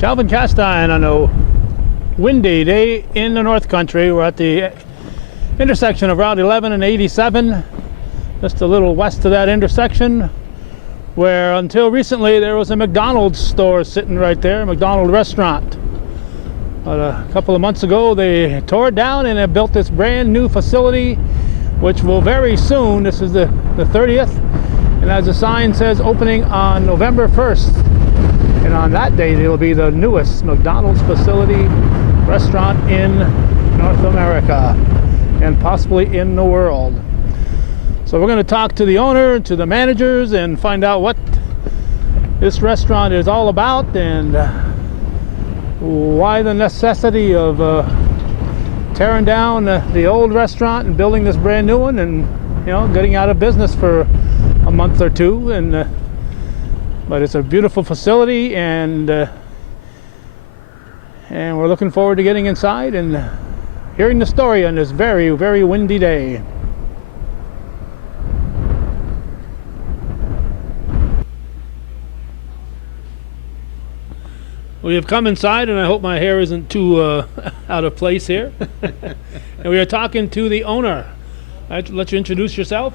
Calvin Castine on a windy day in the North Country. We're at the intersection of Route 11 and 87, just a little west of that intersection, where until recently there was a McDonald's store sitting right there, a McDonald's restaurant. But a couple of months ago they tore it down and have built this brand new facility, which will very soon, this is the 30th, and as the sign says, opening on November 1st. And on that day, it will be the newest McDonald's facility restaurant in North America and possibly in the world. So we're going to talk to the owner, to the managers, and find out what this restaurant is all about and why the necessity of tearing down the old restaurant and building this brand new one, and getting out of business for a month or two. And but it's a beautiful facility, and we're looking forward to getting inside and hearing the story on this very, very windy day. We have come inside, and I hope my hair isn't too out of place here. And we are talking to the owner. I'd let you introduce yourself.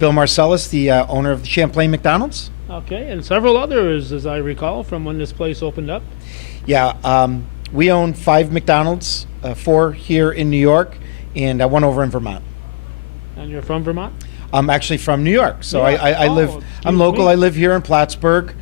Bill Marcellus, the owner of the Champlain McDonald's. Okay, and several others, as I recall, from when this place opened up. Yeah, we own 5 McDonald's, 4 here in New York, and 1 over in Vermont. And you're from Vermont? I'm actually from New York, so yeah. I'm local. I live here in Plattsburgh,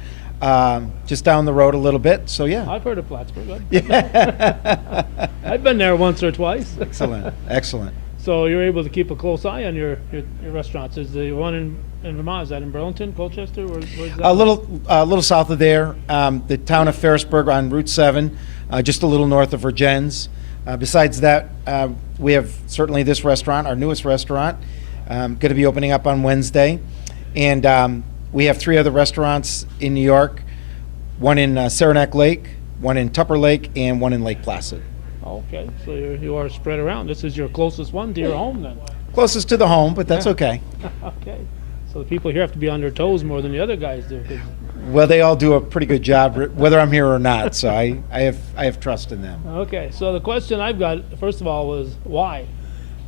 just down the road a little bit, so yeah. I've heard of Plattsburgh. Yeah. I've been there once or twice. Excellent, excellent. So you're able to keep a close eye on your restaurants. Is the one in Vermont, is that in Burlington, Colchester? Where's that? A little south of there, the town of Ferrisburg on Route 7, just a little north of Virgins. Besides that, we have certainly this restaurant, our newest restaurant, going to be opening up on Wednesday. And we have 3 other restaurants in New York, one in Saranac Lake, one in Tupper Lake, and one in Lake Placid. Okay, so you are spread around. This is your closest one to your home then? Closest to the home, but that's okay. Okay, so the people here have to be on their toes more than the other guys do. Well, they all do a pretty good job, whether I'm here or not, so I have trust in them. Okay, so the question I've got, first of all, was why?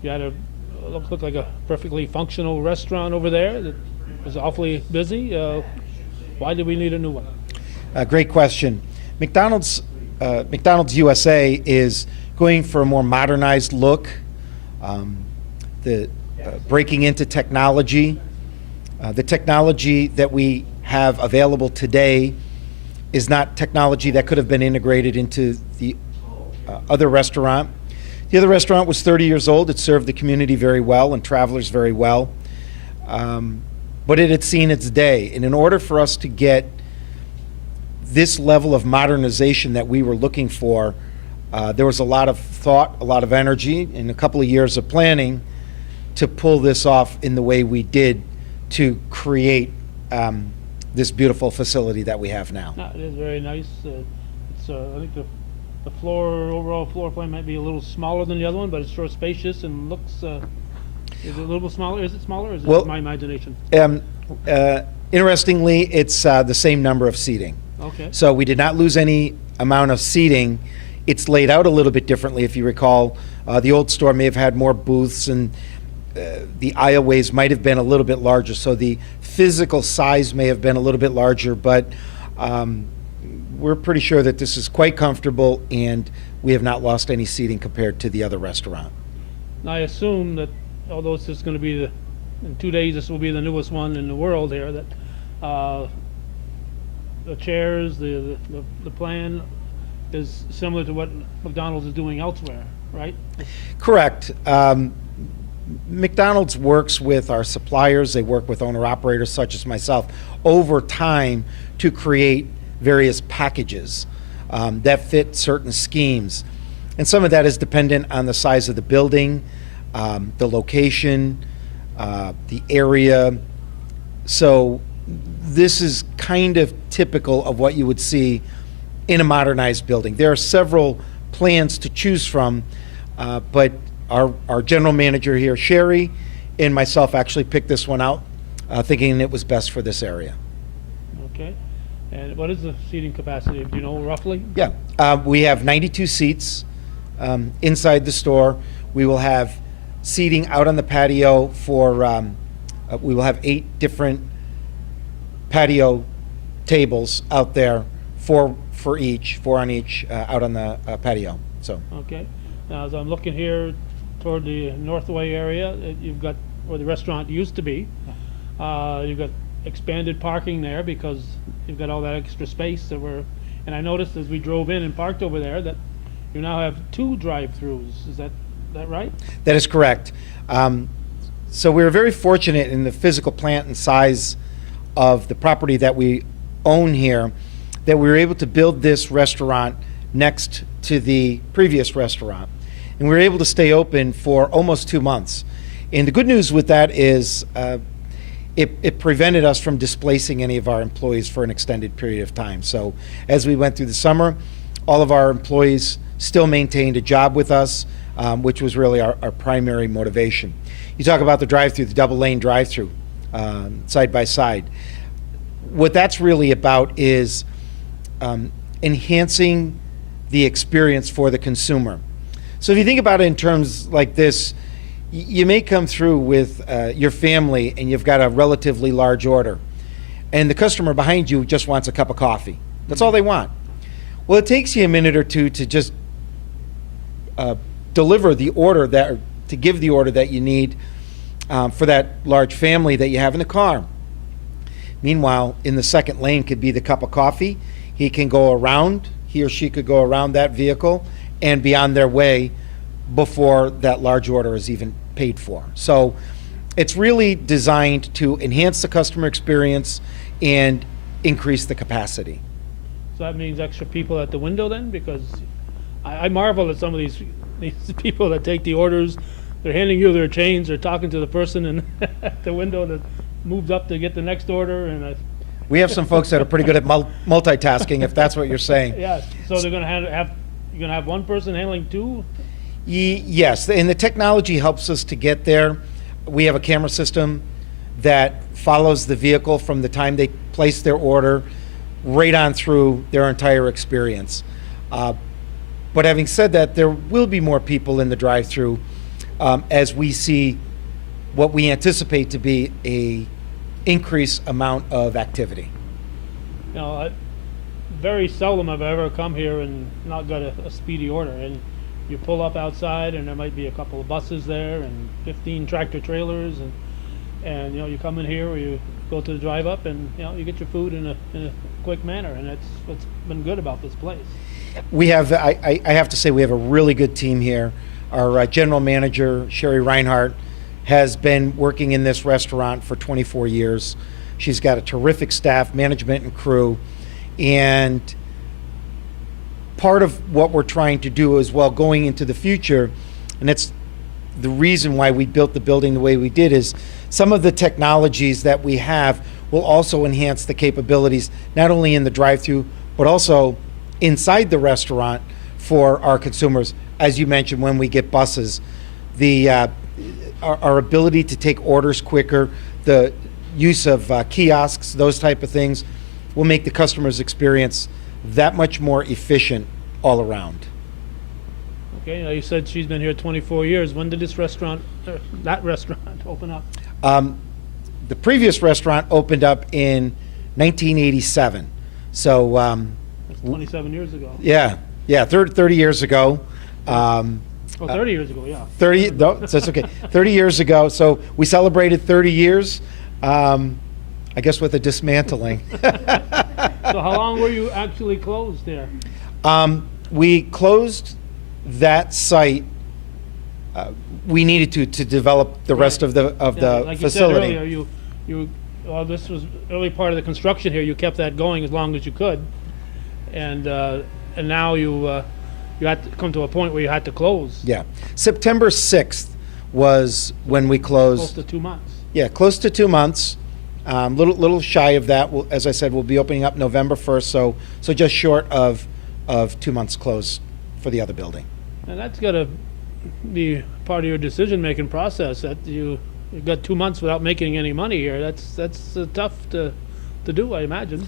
You had looked like a perfectly functional restaurant over there that was awfully busy. Why do we need a new one? Great question. McDonald's USA is going for a more modernized look, breaking into technology. The technology that we have available today is not technology that could have been integrated into the other restaurant. The other restaurant was 30 years old. It served the community very well and travelers very well, but it had seen its day. And in order for us to get this level of modernization that we were looking for, there was a lot of thought, a lot of energy, and a couple of years of planning to pull this off in the way we did to create this beautiful facility that we have now. No, it is very nice. It's I think the overall floor plan might be a little smaller than the other one, but it's sort of spacious and looks. Is it a little bit smaller? Is it smaller, or is it my imagination? Interestingly, it's the same number of seating. Okay. So we did not lose any amount of seating. It's laid out a little bit differently. If you recall, the old store may have had more booths, and the aisleways might have been a little bit larger. So the physical size may have been a little bit larger, but we're pretty sure that this is quite comfortable, and we have not lost any seating compared to the other restaurant. I assume that although this is going to be in 2 days, this will be the newest one in the world here, that the chairs, the plan is similar to what McDonald's is doing elsewhere, right? Correct. McDonald's works with our suppliers. They work with owner-operators such as myself over time to create various packages that fit certain schemes. And some of that is dependent on the size of the building, the location, the area. So this is kind of typical of what you would see in a modernized building. There are several plans to choose from, but our general manager here, Sherry, and myself actually picked this one out, thinking it was best for this area. Okay. And what is the seating capacity? Do you know roughly? Yeah, we have 92 seats inside the store. We will have seating out on the patio we will have 8 different patio tables out there, four on each out on the patio. So Okay. Now, as I'm looking here toward the Northway area, you've got where the restaurant used to be. You've got expanded parking there because you've got all that extra space and I noticed as we drove in and parked over there that you now have 2 drive-throughs. Is that right? that is correct. So we were very fortunate in the physical plant and size of the property that we own here that we were able to build this restaurant next to the previous restaurant. And we were able to stay open for almost 2 months. And the good news with that is it prevented us from displacing any of our employees for an extended period of time. So as we went through the summer, all of our employees still maintained a job with us, which was really our primary motivation. You talk about the drive-through, the double-lane drive-through, side by side. What that's really about is enhancing the experience for the consumer. So if you think about it in terms like this, you may come through with your family and you've got a relatively large order, and the customer behind you just wants a cup of coffee. That's all they want. Well, it takes you a minute or two to just deliver the order to give the order that you need for that large family that you have in the car. Meanwhile, in the second lane could be the cup of coffee. He or she could go around that vehicle and be on their way before that large order is even paid for. So it's really designed to enhance the customer experience and increase the capacity. So that means extra people at the window then? Because I marvel at some of these people that take the orders. They're handing you their change. They're talking to the person at the window that moves up to get the next order. And We have some folks that are pretty good at multitasking, if that's what you're saying. yeah. So they're going to have one person handling 2. Yes, and the technology helps us to get there. We have a camera system that follows the vehicle from the time they place their order right on through their entire experience. But having said that, there will be more people in the drive-through as we see what we anticipate to be a increased amount of activity. You know, very seldom have I ever come here and not got a speedy order. And you pull up outside and there might be a couple of buses there and 15 tractor trailers and you know, you come in here or you go to the drive up and you know, you get your food in a quick manner, and that's what's been good about this place. We have, I have to say, we have a really good team here. Our general manager, Sherry Reinhardt, has been working in this restaurant for 24 years. She's got a terrific staff, management and crew, and part of what we're trying to do as well going into the future, and it's the reason why we built the building the way we did, is some of the technologies that we have will also enhance the capabilities, not only in the drive-through, but also inside the restaurant for our consumers. As you mentioned, when we get buses, our ability to take orders quicker, the use of kiosks, those type of things, will make the customer's experience that much more efficient all around. Okay, now you said she's been here 24 years. When did that restaurant open up? The previous restaurant opened up in 1987. So That's 27 years ago. yeah, 30 years ago. 30 years ago, yeah. 30, no, that's okay. 30 years ago. So we celebrated 30 years, I guess, with a dismantling. So how long were you actually closed there? We closed that site. We needed to develop the rest of the Like facility. You said earlier, well, this was early part of the construction here. You kept that going as long as you could, and now you had to come to a point where you had to close. Yeah, September 6th was when we closed. Close to 2 months. Yeah, close to 2 months. Little shy of that. As I said, we'll be opening up November 1st, so just short of 2 months closed for the other building. And that's got to be part of your decision-making process. That you got 2 months without making any money here. That's tough to do, I imagine.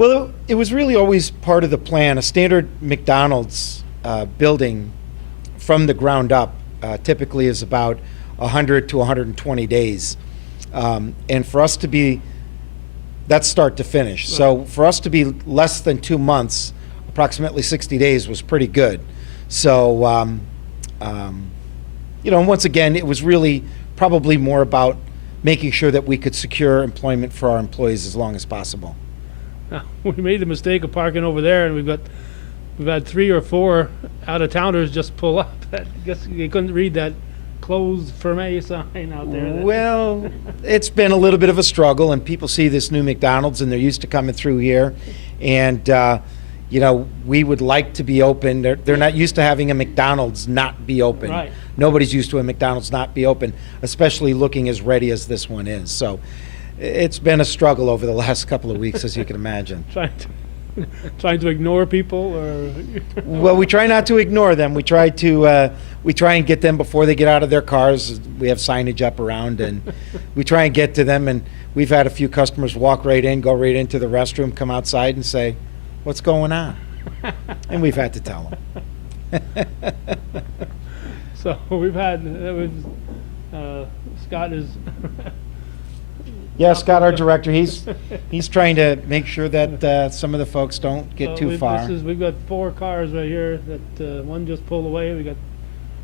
Well, it was really always part of the plan. A standard McDonald's building from the ground up typically is about 100 to 120 days. And for us to be, that's start to finish. Right. So for us to be less than 2 months, approximately 60 days was pretty good. So, you know, and once again, it was really probably more about making sure that we could secure employment for our employees as long as possible. We made the mistake of parking over there, and we've had 3 or 4 out-of-towners just pull up. I guess you couldn't read that closed for May sign out there. Well, it's been a little bit of a struggle, and people see this new McDonald's, and they're used to coming through here. And, you know, we would like to be open. They're not used to having a McDonald's not be open. Right. Nobody's used to a McDonald's not be open, especially looking as ready as this one is. So it's been a struggle over the last couple of weeks, as you can imagine. Trying to ignore people, or Well, we try not to ignore them. We try and get them before they get out of their cars. We have signage up around, and we try and get to them. And we've had a few customers walk right in, go right into the restroom, come outside, and say, "What's going on?" And we've had to tell them. so we've had Scott is Yeah, Scott, our director, he's trying to make sure that some of the folks don't get too far. We've got 4 cars right here that one just pulled away. We got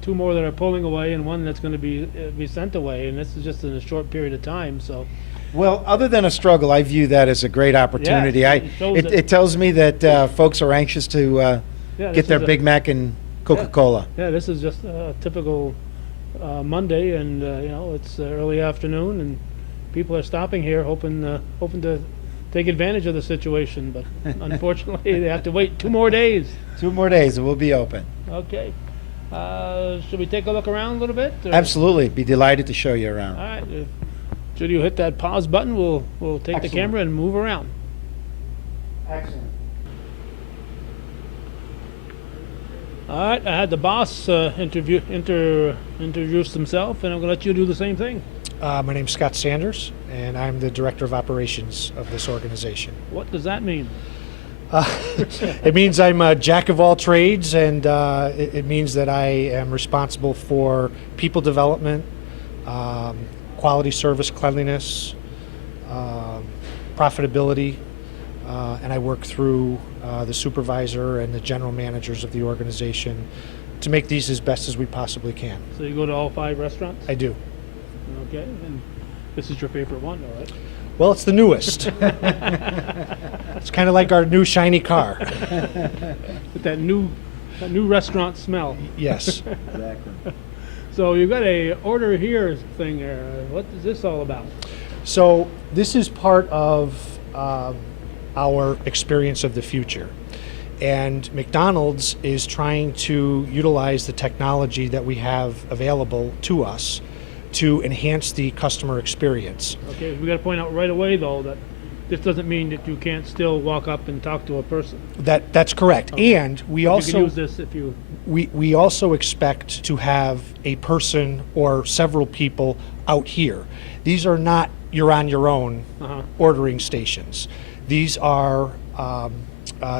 2 more that are pulling away, and one that's going to be sent away. And this is just in a short period of time. So, Well, other than a struggle, I view that as a great opportunity. Yeah, it Tells me that folks are anxious to this get their is Big Mac and Coca-Cola. Yeah, this is just a typical Monday, and you know, it's early afternoon, and people are stopping here hoping to take advantage of the situation. But unfortunately, they have to wait 2 more days. 2 more days and we'll be open. Okay. Should we take a look around a little bit? Or? Absolutely. Be delighted to show you All around. right. If Judy will hit that pause button, we'll take the Excellent. camera and move around. Excellent. All right. I had the boss introduce himself, and I'm going to let you do the same thing. My name's Scott Sanders, and I'm the Director of Operations of this organization. What does that mean? It means I'm a jack of all trades, and it means that I am responsible for people development, quality service, cleanliness, profitability, and I work through the supervisor and the general managers of the organization to make these as best as we possibly can. So you go to all 5 restaurants? I do. Okay. And this is your favorite one, all right? Well, it's the newest. It's kind of like our new shiny car. With that new restaurant smell. Yes. Exactly. So you've got a order here thing there. What is this all about? So this is part of our experience of the future. And McDonald's is trying to utilize the technology that we have available to us to enhance the customer experience. Okay, we got to point out right away though that this doesn't mean that you can't still walk up and talk to a person. That's correct. Okay. And we You also can use this if you. we also expect to have a person or several people out here. These are not you're on your own ordering stations. These are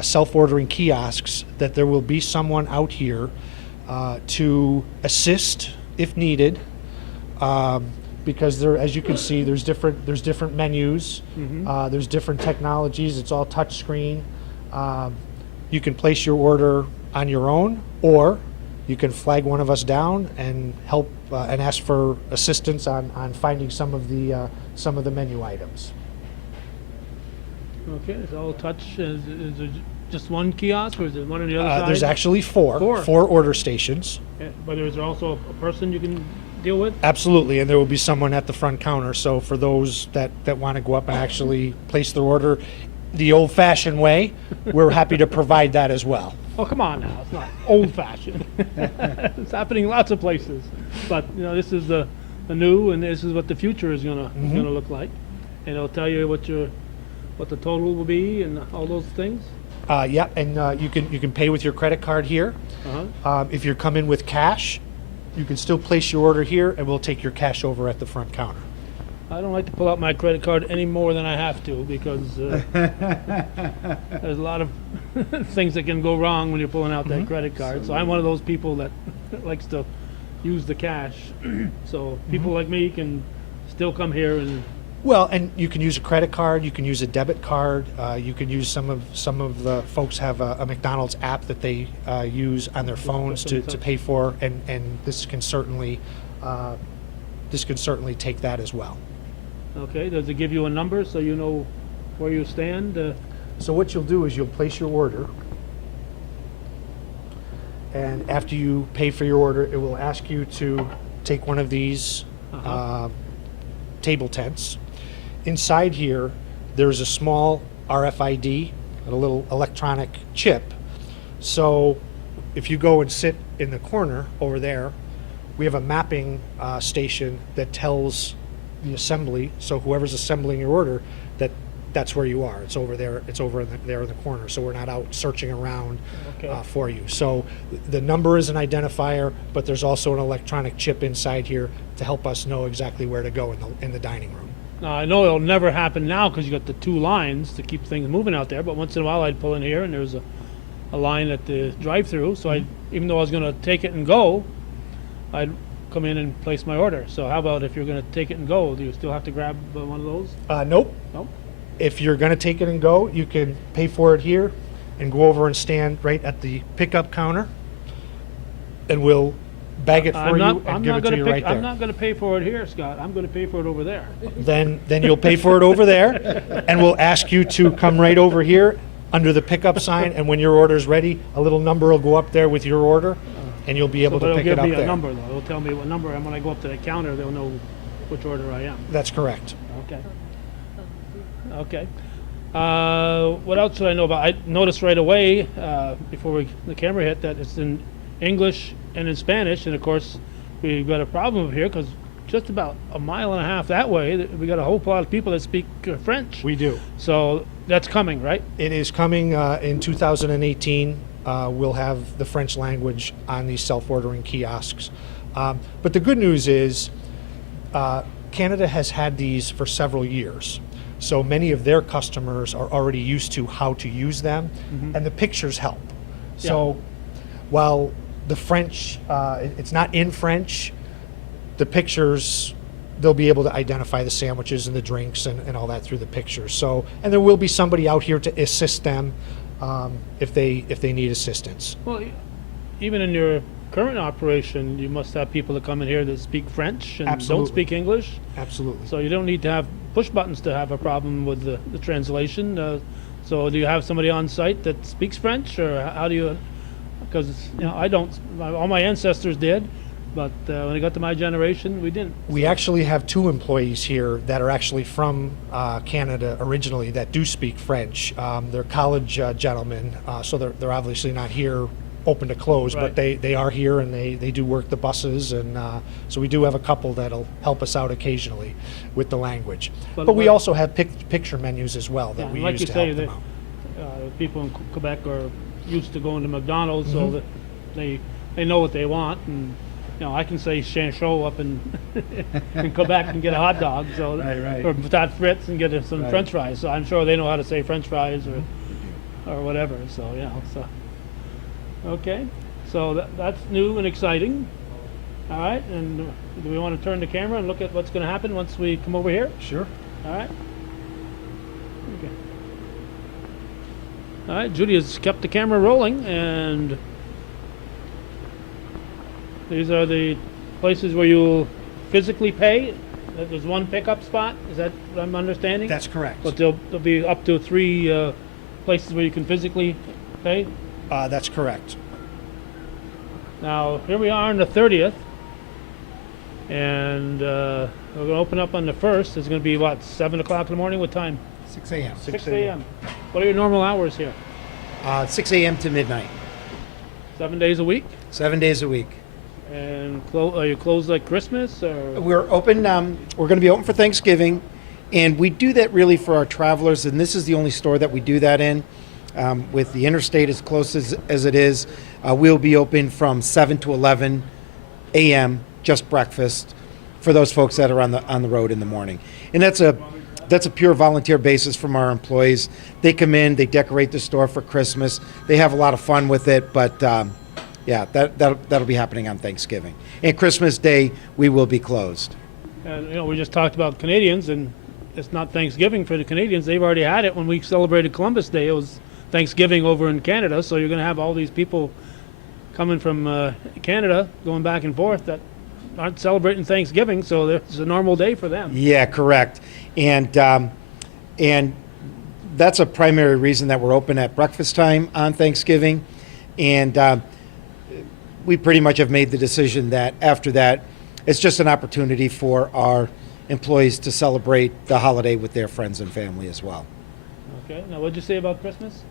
self-ordering kiosks that there will be someone out here to assist if needed. Because there, as you can see, there's different menus, there's different technologies. It's all touch screen. You can place your order on your own, or you can flag one of us down and help and ask for assistance on finding some of the menu items. Okay, it's all touch. Is there just one kiosk, or is there one on the other side? There's actually four order stations. Yeah, but is there also a person you can deal with? Absolutely, and there will be someone at the front counter. So for those that want to go up and actually place their order the old-fashioned way, we're happy to provide that as well. Oh, come on now. It's not old-fashioned. It's happening in lots of places. But, you know, this is the new, and this is what the future is gonna look like. And it'll tell you what the total will be and all those things. Yeah, and you can pay with your credit card here. If you're coming with cash, you can still place your order here, and we'll take your cash over at the front counter. I don't like to pull out my credit card any more than I have to because there's a lot of things that can go wrong when you're pulling out that credit card. So I'm one of those people that likes to use the cash. So people like me can still come here and Well, and you can use a credit card, you can use a debit card, you can use some of the folks have a McDonald's app that they use on their phones to pay for, and this can certainly take that as well. okay, does it give you a number so you know where you stand? So what you'll do is you'll place your order, and after you pay for your order, it will ask you to take one of these table tents. Inside here, there's a small RFID, a little electronic chip. So if you go and sit in the corner over there, we have a mapping station that tells the assembly, so whoever's assembling your order, that's where you are. It's over there. It's over there in the corner. So we're not out searching around for you. So the number is an identifier, but there's also an electronic chip inside here to help us know exactly where to go in the dining room. Now, I know it'll never happen now because you got the two lines to keep things moving out there, but once in a while I'd pull in here and there's a line at the drive-through, so even though I was going to take it and go, I'd come in and place my order. So how about if you're going to take it and go, do you still have to grab one of those? Nope. Nope. If you're going to take it and go, you can pay for it here and go over and stand right at the pickup counter, and we'll bag it for you and give it to you right there. I'm not going to pay for it here, Scott. I'm going to pay for it over there. Then you'll pay for it over there, and we'll ask you to come right over here under the pickup sign, and when your order's ready, a little number will go up there with your order, and you'll be able to pick it up there. It'll give me a number, though. It'll tell me what number, and when I go up to the counter, they'll know which order I am. That's correct. Okay. Okay. What else should I know about? I noticed right away, before the camera hit, that it's in English and in Spanish, and of course, we've got a problem here because just about a mile and a half that way, we got a whole lot of people that speak French. We do. So that's coming, right? It is coming in 2018. We'll have the French language on these self-ordering kiosks. But the good news is Canada has had these for several years. So many of their customers are already used to how to use them, and the pictures help. So while the French, it's not in French, the pictures, they'll be able to identify the sandwiches and the drinks and all that through the pictures. So, and there will be somebody out here to assist them if they need assistance. Well, even in your current operation, you must have people that come in here that speak French and Absolutely. don't speak English. Absolutely. So you don't need to have push buttons to have a problem with the translation. So do you have somebody on site that speaks French, or how do you? Because I don't. All my ancestors did, but when it got to my generation, we didn't. We actually have two employees here that are actually from Canada originally that do speak French. They're college gentlemen, so they're obviously not here open to close, Right. but they are here and they do work the buses, and so we do have a couple that'll help us out occasionally with the language. But we also have picture menus as well that we like use you to say, help them out. people in Quebec are used to going to McDonald's, so that they know what they want, and I can say Chanchot up in in Quebec and get a hot dog, so Right. or patat frites and get some French fries. So I'm sure they know how to say French fries or whatever. So so. Okay, so that's new and exciting. All right, and do we want to turn the camera and look at what's going to happen once we come over here? Sure. All right. Okay. All right, Judy has kept the camera rolling, and these are the places where you'll physically pay. There's one pickup spot. Is that what I'm understanding? That's correct. But there'll be up to 3 places where you can physically pay. That's correct. Now, here we are on the 30th, and we're going to open up on the 1st. It's going to be, what, 7 o'clock in the morning? What time? 6 a.m. 6 a.m. What are your normal hours here? 6 a.m. to midnight, 7 days a week? 7 days a week. And are you closed like Christmas? Or? We're open. We're going to be open for Thanksgiving, and we do that really for our travelers. And this is the only store that we do that in. With the interstate as close as it is, we'll be open from 7 to 11 a.m. just breakfast. for those folks that are on the road in the morning. And that's a pure volunteer basis from our employees. They come in, they decorate the store for Christmas. They have a lot of fun with it, but yeah, that'll be happening on Thanksgiving. And Christmas Day, we will be closed. And, we just talked about Canadians, and it's not Thanksgiving for the Canadians. They've already had it when we celebrated Columbus Day. It was Thanksgiving over in Canada, so you're going to have all these people coming from Canada going back and forth that aren't celebrating Thanksgiving, so it's a normal day for them. Yeah, correct. And that's a primary reason that we're open at breakfast time on Thanksgiving. And we pretty much have made the decision that after that, it's just an opportunity for our employees to celebrate the holiday with their friends and family as well. Okay. Now, what did you say about Christmas?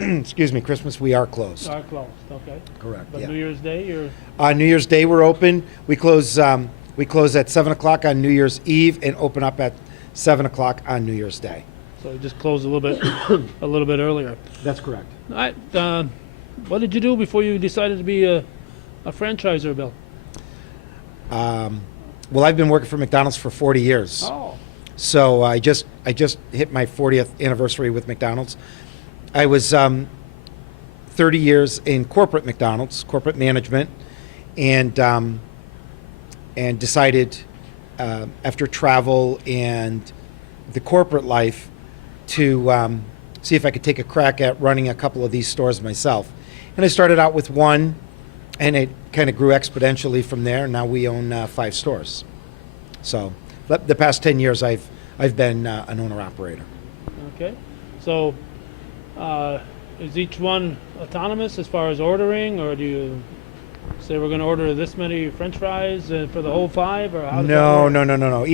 Excuse me, Christmas, we are closed. Are closed. Okay. Correct, But yeah. New Year's Day, you're New Year's Day, we're open. We close at 7 o'clock on New Year's Eve and open up at 7 o'clock on New Year's Day. so you just closed a little bit earlier. That's correct. All right. What did you do before you decided to be a franchisor, Bill? Well, I've been working for McDonald's for 40 years. Oh. So I just hit my 40th anniversary with McDonald's. I was 30 years in corporate McDonald's, corporate management, and decided after travel and the corporate life to see if I could take a crack at running a couple of these stores myself. And I started out with one, and it kind of grew exponentially from there. Now we own 5 stores. So the past 10 years, I've been an owner-operator. Okay. So, is each one autonomous as far as ordering, or do you say we're going to order this many French fries for the whole 5, or how does that work? No.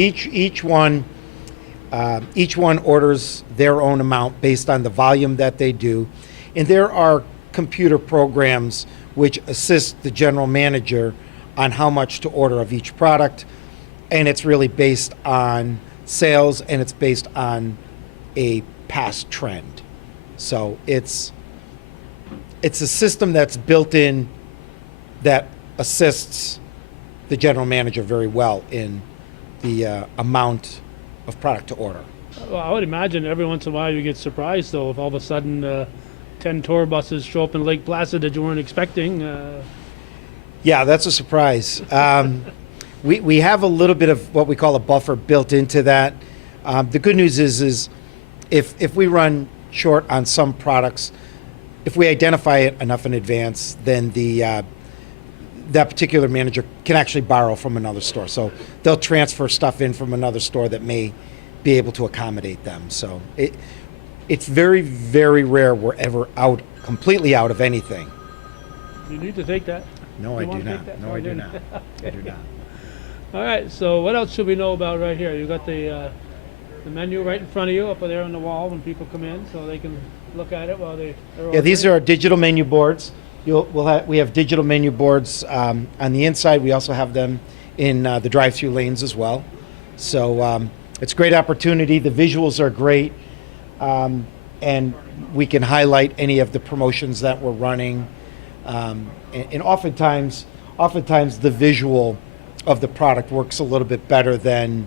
Each one orders their own amount based on the volume that they do, and there are computer programs which assist the general manager on how much to order of each product, and it's really based on sales, and it's based on a past trend. So it's a system that's built in that assists the general manager very well in the amount of product to order. Well, I would imagine every once in a while you get surprised, though, if all of a sudden 10 tour buses show up in Lake Placid that you weren't expecting. Yeah, that's a surprise. We have a little bit of what we call a buffer built into that. The good news is if we run short on some products, if we identify it enough in advance, then that particular manager can actually borrow from another store. So they'll transfer stuff in from another store that may be able to accommodate them. So it's very, very rare we're ever completely out of anything. You need to take that. No, I do not. No, I do not. I do not. All right, so what else should we know about right here? You got the menu right in front of you, up there on the wall when people come in, so they can look at it while they're ordering. Yeah, these are our digital menu boards. We have digital menu boards on the inside. We also have them in the drive-through lanes as well. So it's a great opportunity. The visuals are great, and we can highlight any of the promotions that we're running. And oftentimes the visual of the product works a little bit better than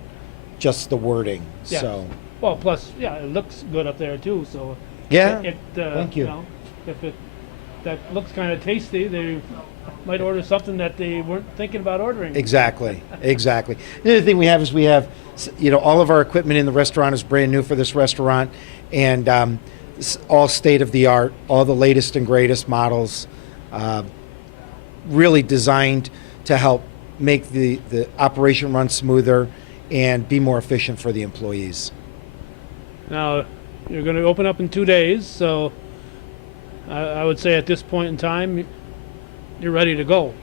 just the wording. Yeah. So Well, plus, yeah, it looks good up there too. So yeah, thank you. If that looks kind of tasty, they might order something that they weren't thinking about ordering. Exactly. The other thing we have is all of our equipment in the restaurant is brand new for this restaurant, and all state of the art, all the latest and greatest models, really designed to help make the operation run smoother and be more efficient for the employees. Now, you're going to open up in 2 days, so I would say at this point in time, you're ready to go,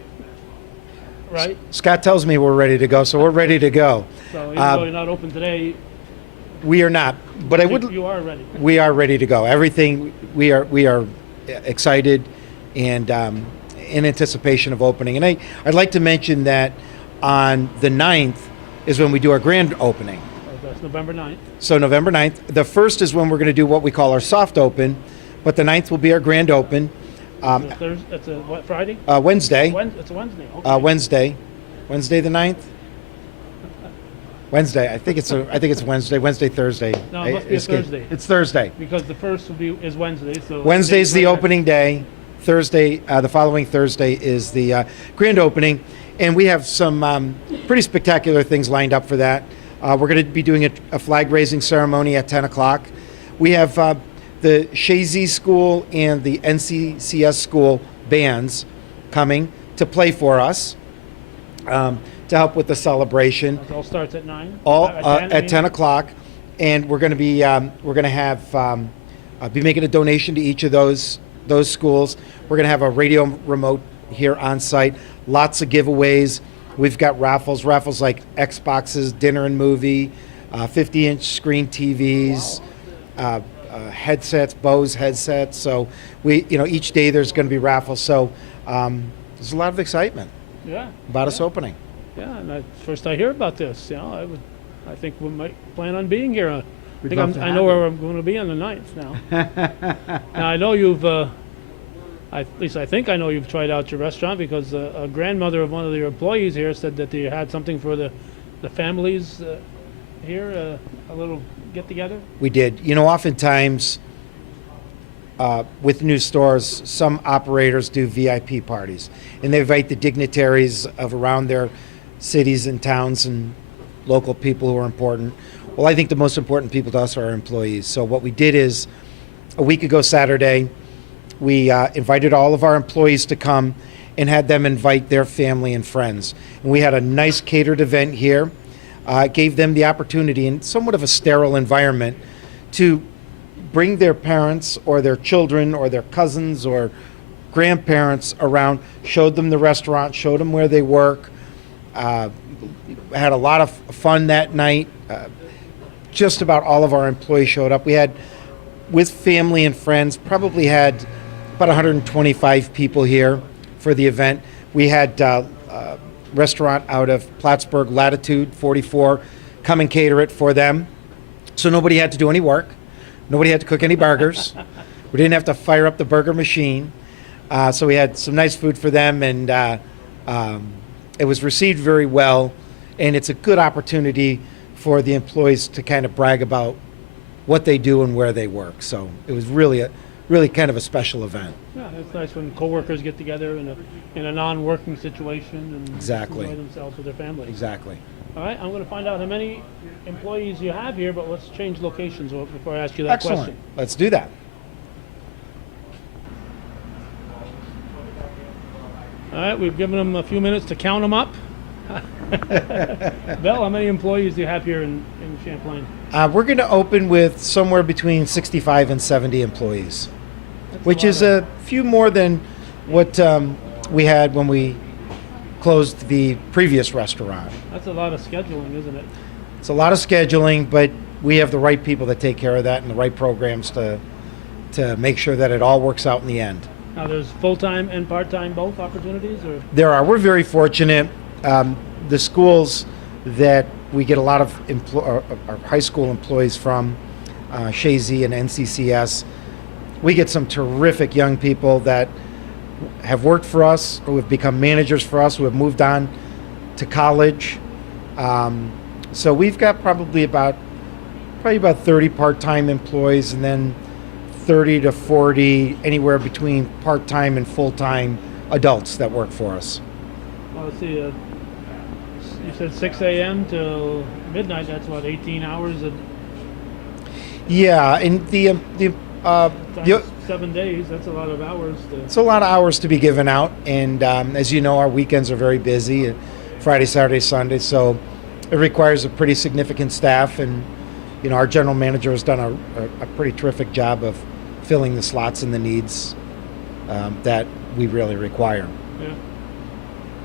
right? Scott tells me we're ready to go, so we're ready to go. So even though you're not open today, we are not, but you are ready. We are ready to go. Everything, we are excited and in anticipation of opening. And I'd like to mention that on the 9th is when we do our grand opening. That's November 9th. So November 9th. The 1st is when we're going to do what we call our soft open, but the 9th will be our grand open. It's a what, Friday? Wednesday. It's a Wednesday. Okay. Wednesday the 9th. Wednesday. I think it's Wednesday. Wednesday, Thursday. No, it must be a Thursday. It's Thursday. Because the first is Wednesday. So Wednesday's the opening day. Thursday, the following Thursday is the grand opening, and we have some pretty spectacular things lined up for that. We're going to be doing a flag raising ceremony at 10 o'clock. We have the Shazy School and the NCCS School bands coming to play for us to help with the celebration. It all starts at 9? At 10 o'clock, and we're going to be be making a donation to each of those schools. We're going to have a radio remote here on site. Lots of giveaways. We've got raffles like Xboxes, dinner and movie, 50-inch screen TVs, headsets, Bose headsets. So each day there's going to be raffles. So there's a lot of excitement about us opening. Yeah, and first I hear about this. I think we might plan on being here. I know where I'm going to be on the 9th now. Now I know you've, at least I think I know you've tried out your restaurant because a grandmother of one of your employees here said that they had something for the families here, a little get together. We did. Oftentimes with new stores, some operators do VIP parties, and they invite the dignitaries of around their cities and towns and local people who are important. Well, I think the most important people to us are our employees. So what we did is, a week ago Saturday, we invited all of our employees to come and had them invite their family and friends. And we had a nice catered event here. Gave them the opportunity in somewhat of a sterile environment to bring their parents or their children or their cousins or grandparents around, showed them the restaurant, showed them where they work. Had a lot of fun that night. Just about all of our employees showed up. We had, with family and friends, probably had about 125 people here for the event. We had a restaurant out of Plattsburgh, Latitude 44, come and cater it for them. So nobody had to do any work. Nobody had to cook any burgers. We didn't have to fire up the burger machine. So we had some nice food for them, and it was received very well. And it's a good opportunity for the employees to kind of brag about what they do and where they work. So it was really kind of a special event. Yeah, it's nice when coworkers get together in a non-working situation and Exactly. enjoy themselves with their families. Exactly. All right, I'm going to find out how many employees you have here, but let's change locations before I ask you that Excellent. question. Let's do that. All right, we've given them a few minutes to count them up. Bill, how many employees do you have here in Champlain? We're going to open with somewhere between 65 and 70 employees, which is a few more than what we had when we closed the previous restaurant. That's a lot of scheduling, isn't it? It's a lot of scheduling, but we have the right people that take care of that and the right programs to make sure that it all works out in the end. Now, there's full-time and part-time both opportunities, or? There are. We're very fortunate. The schools that we get a lot of our high school employees from, Shazy and NCCS, we get some terrific young people that have worked for us, who have become managers for us, who have moved on to college. So we've got probably about 30 part-time employees, and then 30 to 40, anywhere between part-time and full-time adults that work for us. Well, let's see. You said 6 a.m. till midnight. That's what, 18 hours? Yeah, and the 7 days. That's a lot of hours. It's a lot of hours to be given out, and as you know, our weekends are very busy, Friday, Saturday, Sunday. So it requires a pretty significant staff, and our general manager has done a pretty terrific job of filling the slots and the needs that we really require. Yeah.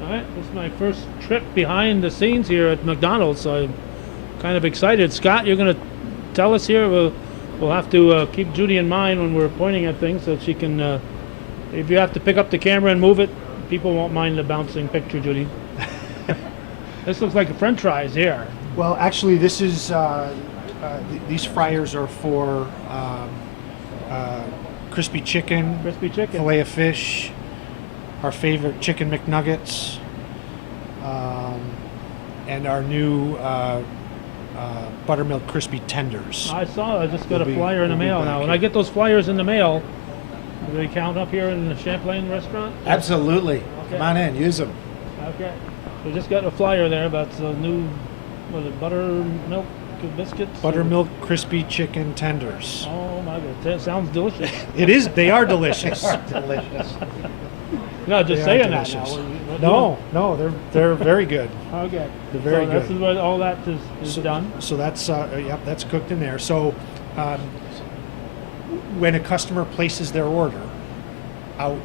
All right, this is my first trip behind the scenes here at McDonald's, so I'm kind of excited. Scott, you're going to tell us here. We'll have to keep Judy in mind when we're pointing at things so she can, if you have to pick up the camera and move it, people won't mind the bouncing picture, Judy. This looks like a French fries here. Well, actually, this is these fryers are for crispy chicken, fillet of fish, our favorite chicken McNuggets, and our new buttermilk crispy tenders. I saw. I just got a We'll be- flyer in the we'll be mail back now. When here. I get those flyers in the mail, do they count up here in the Champlain restaurant? Absolutely. Okay. Come on in, use them. Okay. We just got a flyer there about the new, what is it, buttermilk biscuits? Buttermilk crispy chicken tenders. Oh my god, that sounds delicious. It is. They are delicious. Delicious. No, just They are saying that delicious. now. No, they're very good. Okay. They're very so good. This is what all that is done. So that's yep, that's cooked in there. So when a customer places their order out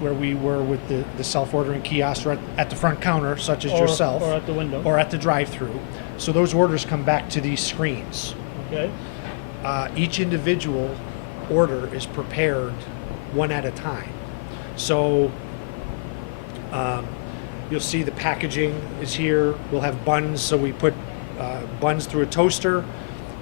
where we were with the self-ordering kiosk or at the front counter, such as yourself, Or at the window. or at the drive-through, so those orders come back to these screens. Okay. Each individual order is prepared one at a time. So you'll see the packaging is here. We'll have buns, so we put buns through a toaster.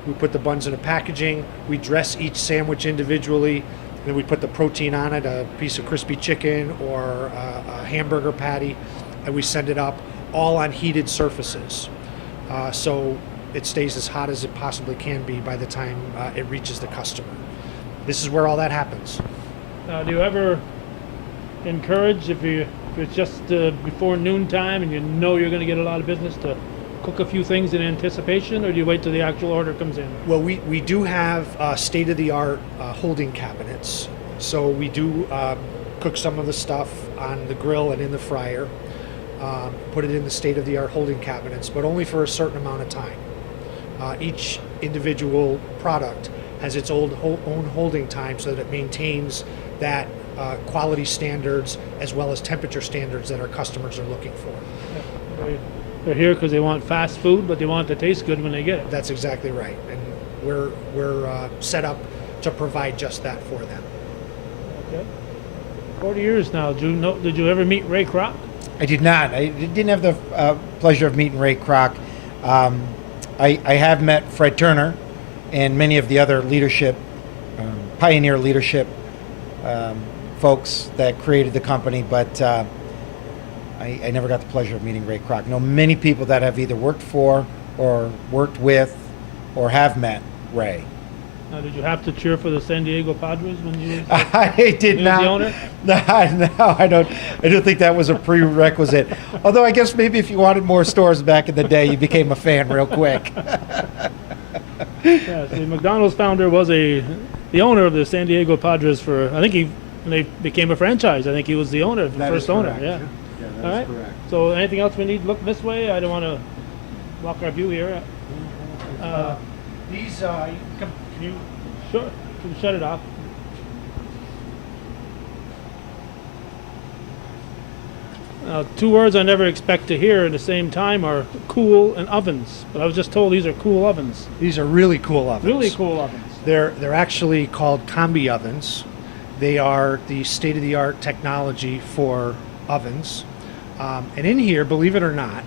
We put the buns in a packaging. We dress each sandwich individually. And then we put the protein on it, a piece of crispy chicken or a hamburger patty, and we send it up all on heated surfaces. So it stays as hot as it possibly can be by the time it reaches the customer. This is where all that happens. Now, do you ever encourage, if it's just before noontime and you know you're going to get a lot of business, to cook a few things in anticipation, or do you wait till the actual order comes in? Well, we do have state-of-the-art holding cabinets. So we do cook some of the stuff on the grill and in the fryer, put it in the state-of-the-art holding cabinets, but only for a certain amount of time. Each individual product has its own holding time so that it maintains that quality standards as well as temperature standards that our customers are looking for. They're here because they want fast food, but they want it to taste good when they get it. That's exactly right, and we're set up to provide just that for them. Okay. 40 years now. Did you ever meet Ray Kroc? I did not. I didn't have the pleasure of meeting Ray Kroc. I have met Fred Turner and many of the other leadership, pioneer leadership folks that created the company, but I never got the pleasure of meeting Ray Kroc. I know many people that have either worked for or worked with or have met Ray. Now, did you have to cheer for the San Diego Padres when you? I did You was not. the owner? No, I don't. I don't think that was a prerequisite. Although I guess maybe if you wanted more stores back in the day, you became a fan real quick. Yeah, the McDonald's founder was the owner of the San Diego Padres for, I think when they became a franchise, I think he was the owner, the first owner. Yeah. that All right. So anything else we need? Look this way. I don't want to block our view here. These, can you? Sure. Can you shut it off? Two words I never expect to hear at the same time are cool and ovens. But I was just told these are cool ovens. These are really cool ovens. Really cool ovens. They're actually called combi ovens. They are the state-of-the-art technology for ovens. And in here, believe it or not,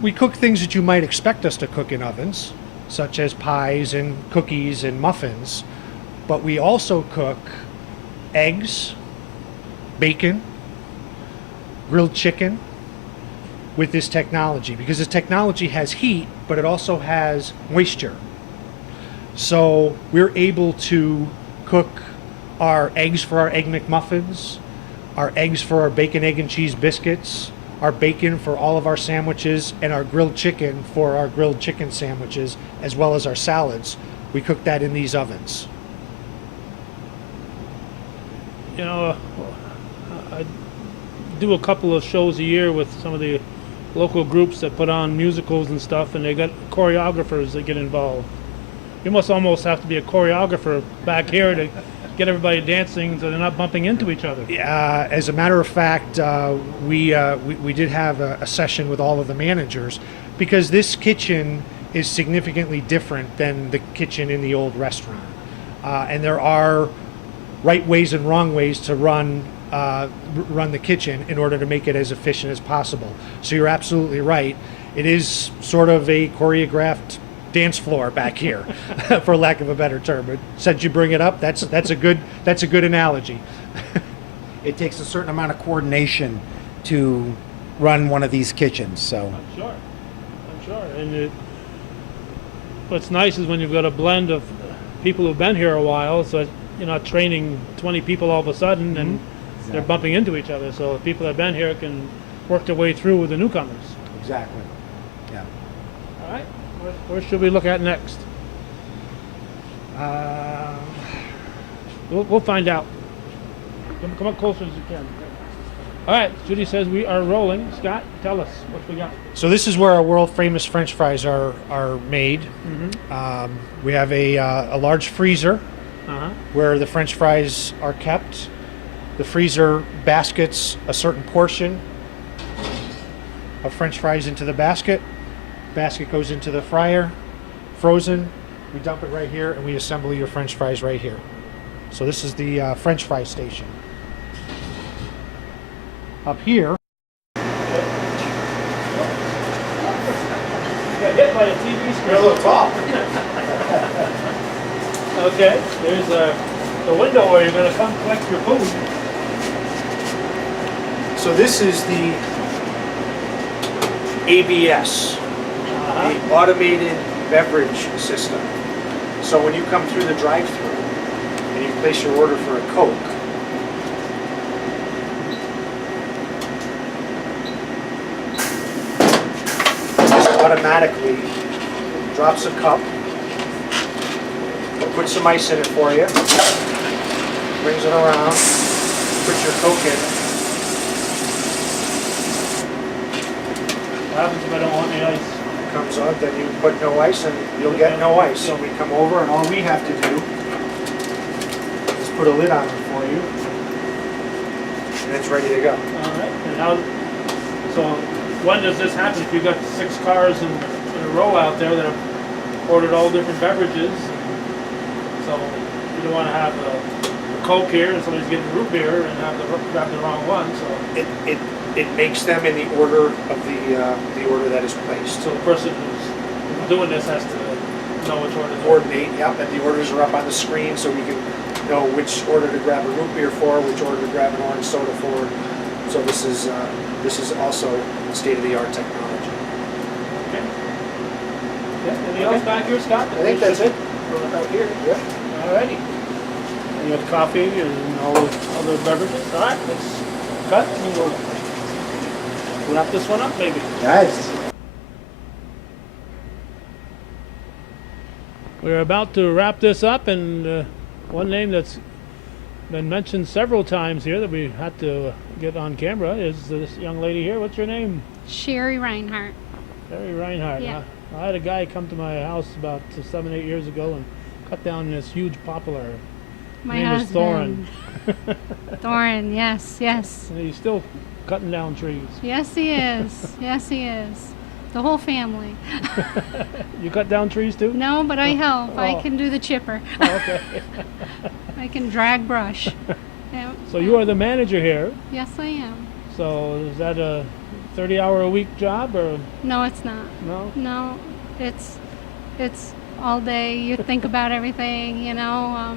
we cook things that you might expect us to cook in ovens, such as pies and cookies and muffins. But we also cook eggs, bacon, grilled chicken with this technology, because this technology has heat, but it also has moisture. So we're able to cook our eggs for our Egg McMuffins, our eggs for our bacon, egg, and cheese biscuits, our bacon for all of our sandwiches, and our grilled chicken for our grilled chicken sandwiches, as well as our salads. We cook that in these ovens. You know, I do a couple of shows a year with some of the local groups that put on musicals and stuff, and they got choreographers that get involved. You must almost have to be a choreographer back here to get everybody dancing so they're not bumping into each other. As a matter of fact, we did have a session with all of the managers, because this kitchen is significantly different than the kitchen in the old restaurant. And there are right ways and wrong ways to run the kitchen in order to make it as efficient as possible. So you're absolutely right. It is sort of a choreographed dance floor back here, for lack of a better term. But since you bring it up, that's a good analogy. It takes a certain amount of coordination to run one of these kitchens. So I'm sure. And what's nice is when you've got a blend of people who've been here a while, so you're not training 20 people all of a sudden and they're bumping into each other. So people that have been here can work their way through with the newcomers. Exactly. Yeah. All right, where should we look at next? We'll find out. Come up closer as you can. All right, Judy says we are rolling. Scott, tell us what we got. So this is where our world famous French fries are made. We have a large freezer where the French fries are kept. The freezer baskets a certain portion of French fries into the basket. Basket goes into the fryer, frozen. We dump it right here and we assemble your French fries right here. So this is the French fry station. Up here, Got hit by a TV screen. You're a little tall. Okay, there's the window where you're going to come collect your food. so this is the ABS, the automated beverage system. So when you come through the drive-thru and you place your order for a Coke, this automatically drops a cup, puts some ice in it for you, brings it around, puts your Coke in. What happens if I don't want any ice? Comes up, then you put no ice and you'll get no ice. So we come over and all we have to do is put a lid on it for you and it's ready to go. All right, and how, so when does this happen? If you've got 6 cars in a row out there that have ordered all different beverages, so you don't want to have a Coke here and somebody's getting root beer and grab the wrong one, so. It makes them in the order of the order that is placed. So the person who's doing this has to know which order to Coordinate, yep, and the orders are up on the screen so we can know which order to grab a root beer for, which order to grab an orange soda for. So this is also state-of-the-art technology. Okay. Yeah, anything else back here, Scott? I think that's it. Out here. Yep. Alrighty. And you have coffee and all the other beverages. All right, let's cut and we'll wrap this one up, maybe. Nice. We're about to wrap this up, and one name that's been mentioned several times here that we had to get on camera is this young lady here. What's your name? Sherry Reinhardt. Sherry Reinhardt. Yeah. I had a guy come to my house about 7, 8 years ago and cut down this huge poplar. My name was husband. Thorin. Thorin, yes, yes. And he's still cutting down trees. Yes, he is. Yes, he is. The whole family. You cut down trees too? No, but I help. I Oh. can do the chipper. Oh, okay. I can drag brush. Yeah. So you are the manager here. Yes, I am. So is that a 30-hour-a-week job or No, it's not. no? No, it's all day. You think about everything, you know.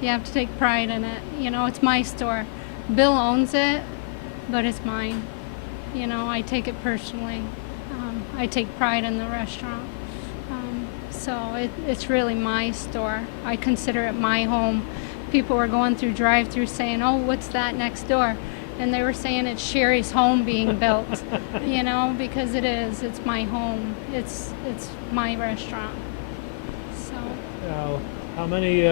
You have to take pride in it. You know, it's my store. Bill owns it, but it's mine. You know, I take it personally. I take pride in the restaurant. So it's really my store. I consider it my home. People were going through drive-through saying, "Oh, what's that next door?" And they were saying it's Sherry's home being built. You know, because it is. It's my home. It's my restaurant. So Now, how many?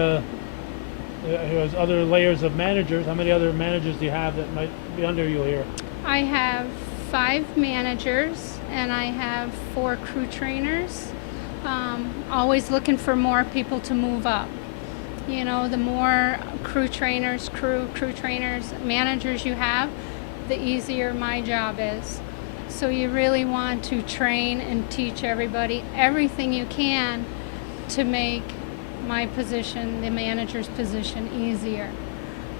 There's other layers of managers. How many other managers do you have that might be under you here? I have 5 managers and I have 4 crew trainers. Always looking for more people to move up. You know, the more crew trainers, managers you have, the easier my job is. So you really want to train and teach everybody everything you can to make my position, the manager's position, easiher.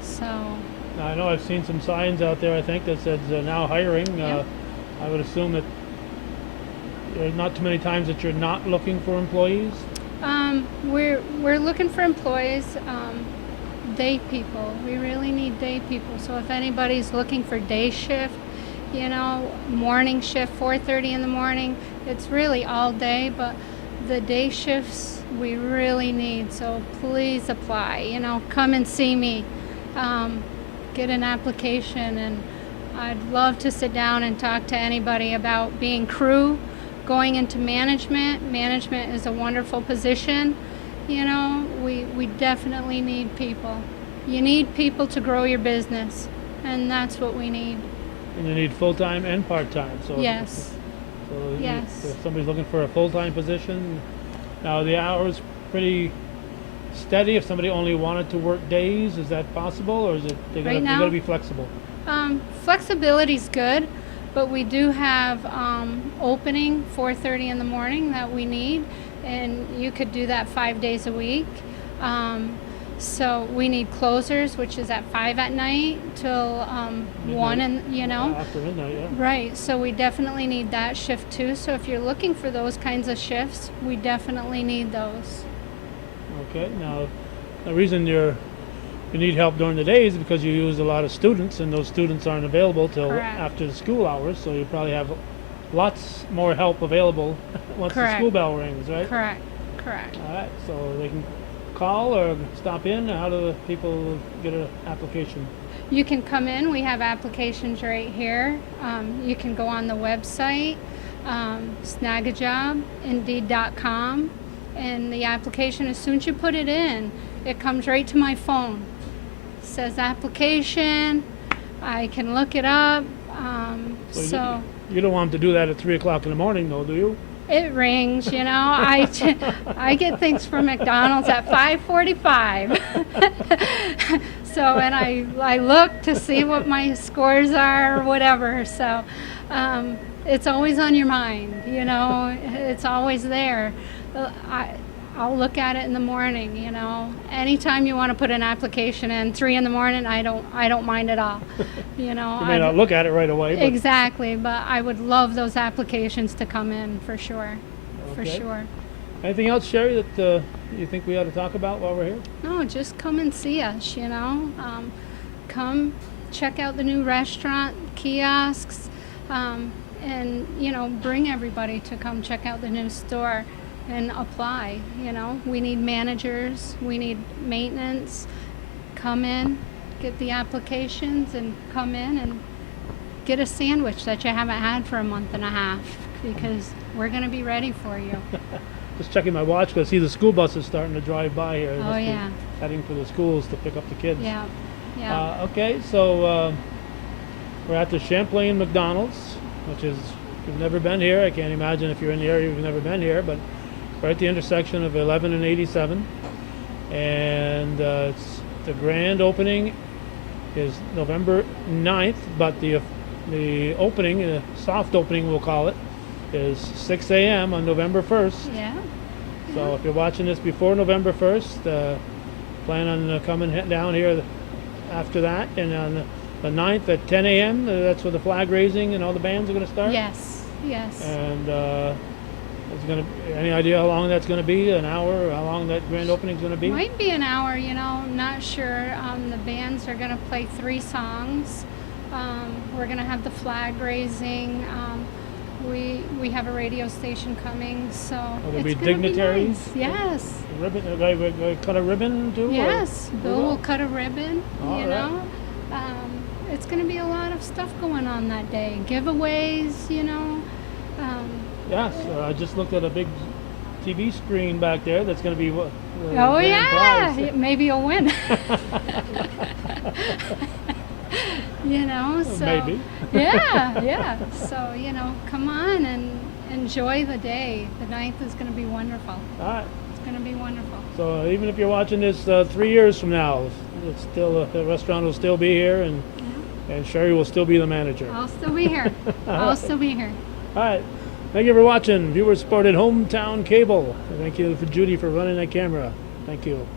So Now, I know I've seen some signs out there, I think, that says now hiring. Yep. I would assume that there's not too many times that you're not looking for employees. we're looking for employees, day people. We really need day people. So if anybody's looking for day shift, you know, morning shift, 4:30 in the morning, it's really all day, but the day shifts we really need, so please apply. Come and see me, get an application, and I'd love to sit down and talk to anybody about being crew, going into management. Management is a wonderful position. We definitely need people. You need people to grow your business, and that's what we need. And you need full-time and part-time. So Yes. So Yes. if somebody's looking for a full-time position, now the hours pretty steady. If somebody only wanted to work days, is that possible, or is it they Right gotta now? be flexible? Flexibility's good, but we do have opening 4:30 in the morning that we need, and you could do that 5 days a week. So we need closers, which is at 5 at night till 1, and After midnight, yeah. Right, so we definitely need that shift too. So if you're looking for those kinds of shifts, we definitely need those. Okay. Now, the reason you need help during the days is because you use a lot of students, and those students aren't available till Correct. after the school hours. So you probably have lots more help available once the Correct. school bell rings, right? Correct. All right. So they can call or stop in. How do the people get an application? You can come in. We have applications right here. You can go on the website, snag a job, indeed.com, and the application, as soon as you put it in, it comes right to my phone. It says application. I can look it up. So You don't want them to do that at 3 o'clock in the morning, though, do you? it rings, I get things from McDonald's at 5:45. So, and I look to see what my scores are or whatever. So, it's always on your mind, it's always there. I'll look at it in the morning, Anytime you want to put an application in, 3 in the morning, I don't mind at all. You may not look at it right away, but Exactly, but I would love those applications to come in for sure. For Okay. sure. anything else, Sherry, that you think we ought to talk about while we're here? No, just come and see us, Come check out the new restaurant, kiosks, and, bring everybody to come check out the new store and apply. We need managers, we need maintenance. Come in, get the applications, and come in and get a sandwich that you haven't had for a month and a half, because we're going to be ready for you. Just checking my watch because I see the school buses starting to drive by here. They Oh, must be yeah. Heading for the schools to pick up the kids. Yeah, yeah. Okay, so we're at the Champlain McDonald's, which is, if you've never been here, I can't imagine if you're in the area you've never been here, but we're at the intersection of 11 and 87. And it's the grand opening is November 9th, but the opening, soft opening we'll call it, is 6 a.m. on November 1st. Yeah. So if you're watching this before November 1st, plan on coming down here after that. And on the 9th at 10 a.m., that's where the flag raising and all the bands are going to start. Yes, yes. And it's going to, any idea how long that's going to be? An hour? How long that grand opening is going to be? Might be an hour, not sure. The bands are going to play 3 songs. We're going to have the flag raising. We have a radio station coming, so there'll it's be gonna dignitaries? Be nice. Yes. Ribbon, cut a ribbon too? or- Yes. Who Bill will cut a ribbon. All right. It's going to be a lot of stuff going on that day. Giveaways. Yes, I just looked at a big TV screen back there. That's going to be what? Oh yeah. Maybe you'll win. So Maybe. yeah. So, come on and enjoy the day. The 9th is going to be wonderful. All right. It's going to be wonderful. So even if you're watching this 3 years from now, it's still the restaurant will still be here, and Sherry will still be the manager. I'll still be here. I'll still be here. All right. Thank you for watching. Viewers supported Hometown Cable. Thank you for Judy for running that camera. Thank you.